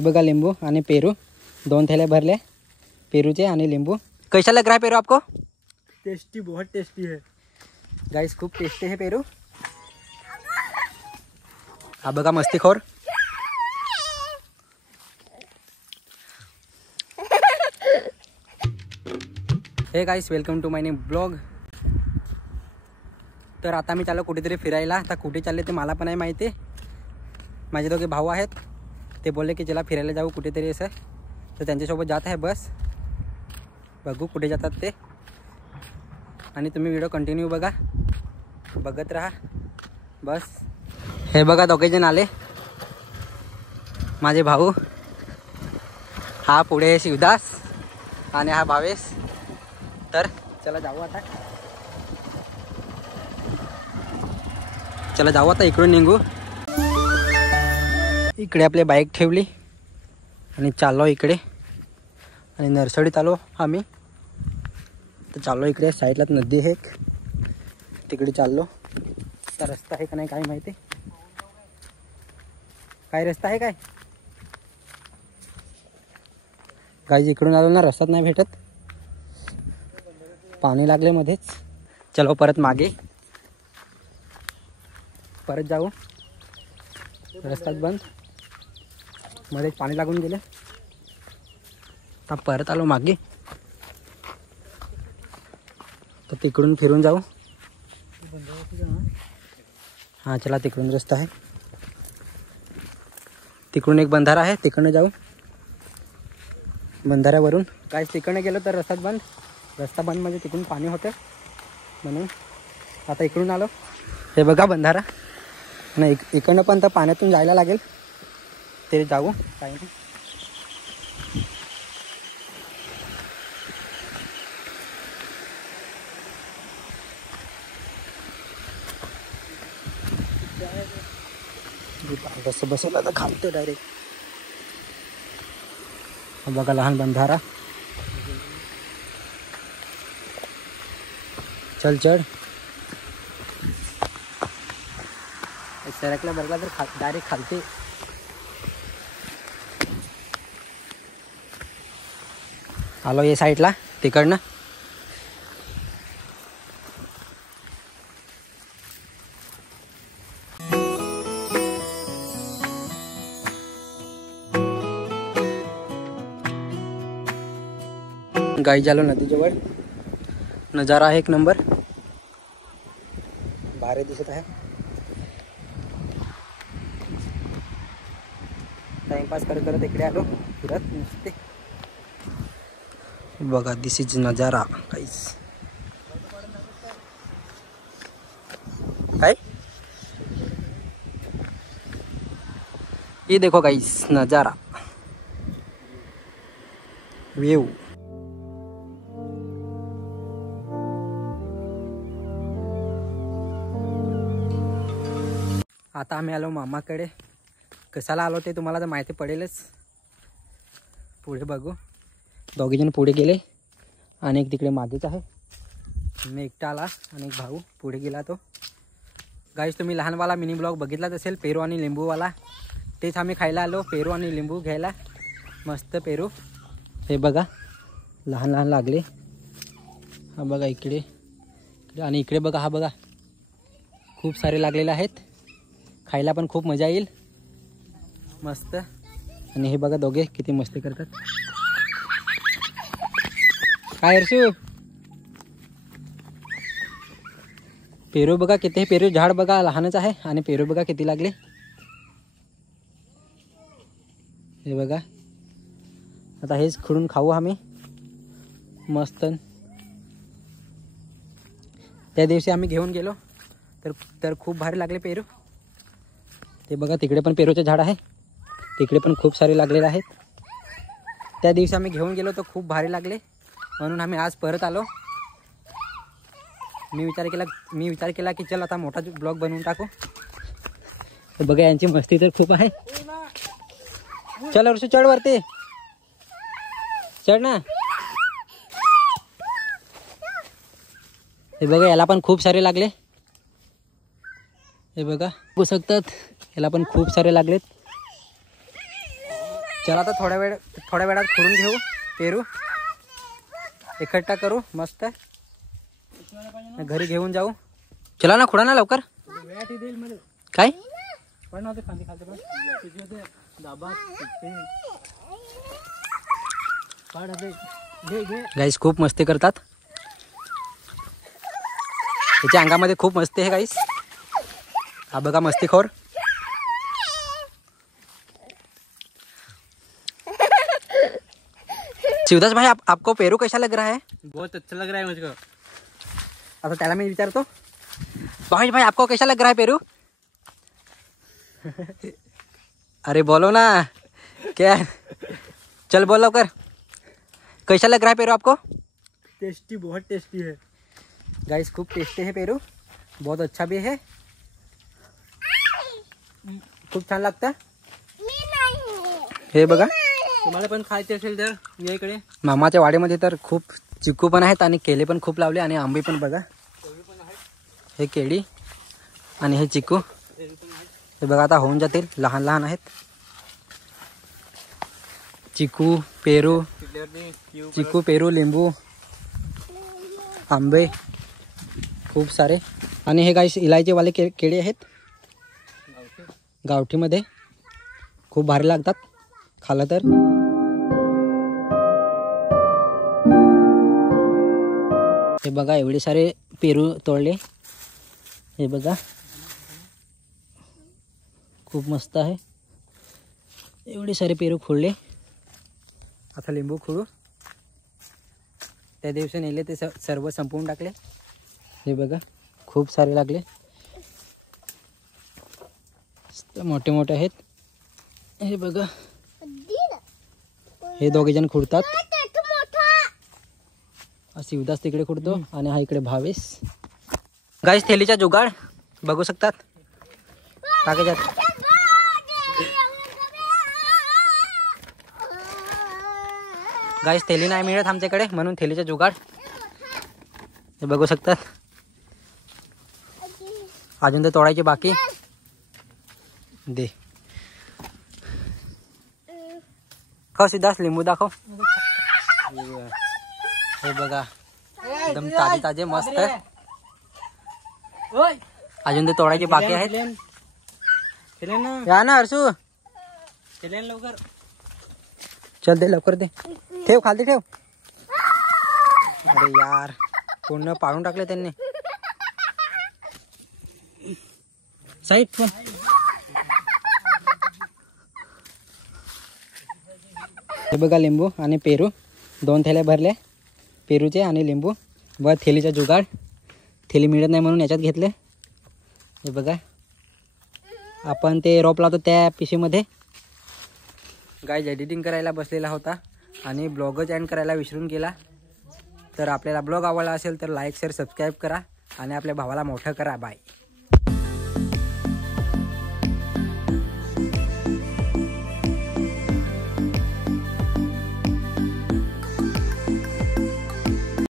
हे बघा लिंबू आणि पेरू 2 थैले भरले पेरूचे आणि लिंबू। कैसा लग रहा है पेरू आपको? टेस्टी, बहुत टेस्टी है गाइस, खूप टेस्टी है पेरू। हा बघा मस्तीखोर। Hey guys, welcome to my new blog. तर आता मी चाललो कुठेतरी फिरायला। आता कुठे चालले ते मला पण नाही माहिती। माझे दोघे भाऊ आहेत, ते बोलले की चला फिरायला जाऊ कुठेतरी असं, तर त्यांच्यासोबत जात आहे बस। बघू कुठे जातात ते, आणि तुम्ही व्हिडिओ कंटिन्यू बघत राहा बस। हे बघा दोघे जण आले माझे भाऊ। हा पुढे शिवदास आणि हा भावेश। तर चला जाऊ आता, इकडून निघू। इकडे आपली बाईक ठेवली आणि चाललो इकडे, आणि नर्सरीत आलो आम्ही। तर चाललो इकडे, साईडला नदी आहे एक, तिकडे चाललो। तर रस्ता आहे का नाही काय माहिती, काय रस्ता आहे काय गाईज। इकडून आलो ना, रस्ताच नाही भेटत, पाणी लागले मध्येच। चलो परत मागे, परत जाऊ। रस्ताच बंद, मध्येच पाणी लागून गेलं। आता परत आलो मागे, तर तिकडून फिरून जाऊ। हां चला, तिकडून रस्ता आहे, तिकडून एक बंधारा आहे, तिकडनं जाऊ बंधाऱ्यावरून। काय तिकडनं गेलो तर रस्ताच बंद, रस्ता बंद म्हणजे तिकडून पाणी होतं म्हणून आता इकडून आलो। हे बघा बंधारा, नाही इकडनं पण तर पाण्यातून जायला लागेल, तरी जाऊ काही नाही। बस बसवला तर खालतो डायरेक्ट। बघा लहान बंधारा, चल चढ। सरकला बरला तर डायरेक्ट खालते। आलो ये साईडला, तिकडनं गाई झालो नदीजवळ। नजारा आहे एक नंबर, भारी दिसत आहे। टाइमपास करत इकडे आलो फिरत नुसते। बघा दिस इज नजारा गाइस। काय ये देखो गाइस, नजारा व्यू। आता आम्ही आलो मामाकडे। कशाला आलो ते तुम्हाला तर माहिती पडेलच, पुढे बघू। दोघेजण पुढे गेले आणि एक तिकडे मागेच आहे। मी एकटा आला आणि एक भाऊ पुढे गेला तो। गाईस, तुम्ही लहानवाला मिनी ब्लॉग बघितलाच असेल, पेरू आणि लिंबूवाला। तेच आम्ही खायला आलो, पेरू आणि लिंबू घ्यायला। मस्त पेरू, हे बघा लहान लहान लागले। हा बघा इकडे, आणि इकडे बघा, हा बघा खूप सारे लागलेले आहेत। खायला पण खूप मजा येईल मस्त। आणि हे बघा दोघे किती मस्ती करतात। काय हर्षू, पेरू बघा किती, पेरू झाड बघा लहानच आहे, आणि पेरू बघा किती लागले। हे बघा, आता हेच खुडून खाऊ आम्ही मस्त। त्या दिवशी आम्ही घेऊन गेलो तर खूप भारी लागले पेरू। ते बघा तिकडे पण पेरूचे झाड आहे, तिकडे पण खूप सारे लागलेले आहेत। त्या दिवशी आम्ही घेऊन गेलो तर खूप भारी लागले, म्हणून आम्ही आज परत आलो। मी विचार केला की चल आता मोठा ब्लॉग बनवून टाकू। तर बघा यांची मस्ती तर खूप आहे। चल वर्षू चढ वरती, चढ ना। हे बघा याला पण खूप सारे लागले, हे बघा बघू शकतात, याला पण खूप सारे लागलेत। चला आता थोड्या वेळात खोडून घेऊ पेरू, इकट्ठा करू मस्त, घरी घेऊन जाऊ. चला ना खोडा ना लवकर. काय गाईस खूप मस्ती करतात. त्याच्या अंगामध्ये खूप मस्ती आहे गाईस. हा बघा मस्तीखोर. शिवदास भाई आपको पेरू कैसा लग रहा है? बहुत अच्छा लग रहा है मुझको. आता त्याला मी विचारतो, भाई भाई आपको कैसा लग रहा है पेरू? अरे बोलो ना क्या, चल बोल लवकर. कैसा लग रहा है पेरू आपको? टेस्टी, बहुत टेस्टी है गाइस. खूप टेस्टी है पेरू, बहुत अच्छा भी है, खूप छान लागतं. हे बघा तुम्हाला पण खायचे असेल तर या इकडे. मामाच्या वाड्यामध्ये तर खूप चिकू पण आहेत आणि केले पण खूप लावले आणि आंबे पण बघा. हे केळी आणि हे चिकू, हे बघा आता होऊन जातील, लहान लहान आहेत. चिकू पेरू, लिंबू, आंबे खूप सारे. आणि हे गाईस इलायचीवाले केळी आहेत गावठीमध्ये, खूप भारी लागतात खाल्लं तर. हे बघा एवढे सारे पेरू तोडले, हे बघा खूप मस्त आहे. एवढे सारे पेरू खोडले. आता लिंबू खोडू. त्या दिवशी नेले ते सर्व संपवून टाकले. हे बघा खूप सारे लागले, मोठे मोठे आहेत. हे बघा हे दोघे जण खुडतात. शिवदास तिकडे खुडतो आणि हा इकडे भावेश. गाईस थैलीचा जुगाड बघू शकतात. टाकायच्यात गाईस, थैली नाही मिळत आमच्याकडे म्हणून थैलीचा जुगाड हे बघू शकतात. अजून तर तोडायची बाकी. दे खाऊ सिद्धार्थ, लिंबू दाखव. हे बघा एकदम ताजे ताजे मस्त. अजून ते तोडायचे बाकी आहेत. या ना हर्षू, लवकर. चल दे लवकर, दे ठेव खालती ठेव. अरे यार पूर्ण पाडून टाकले त्यांनी. साईड हे बघा लिंबू आणि पेरू, 2 थैल्या भरले पेरूचे आणि लिंबू. व थैलीचा जुगाड, थैली मिळत नाही म्हणून याच्यात घेतले. हे बघा आपण ते रोप लावतो त्या पिशवीमध्ये. गाईज एडिटिंग करायला बसलेला होता आणि ब्लॉगच एंड करायला विसरून गेला. तर आपल्याला ब्लॉग आवडला असेल तर लाईक शेअर सबस्क्राईब करा आणि आपल्या भावाला मोठं करा. बाय.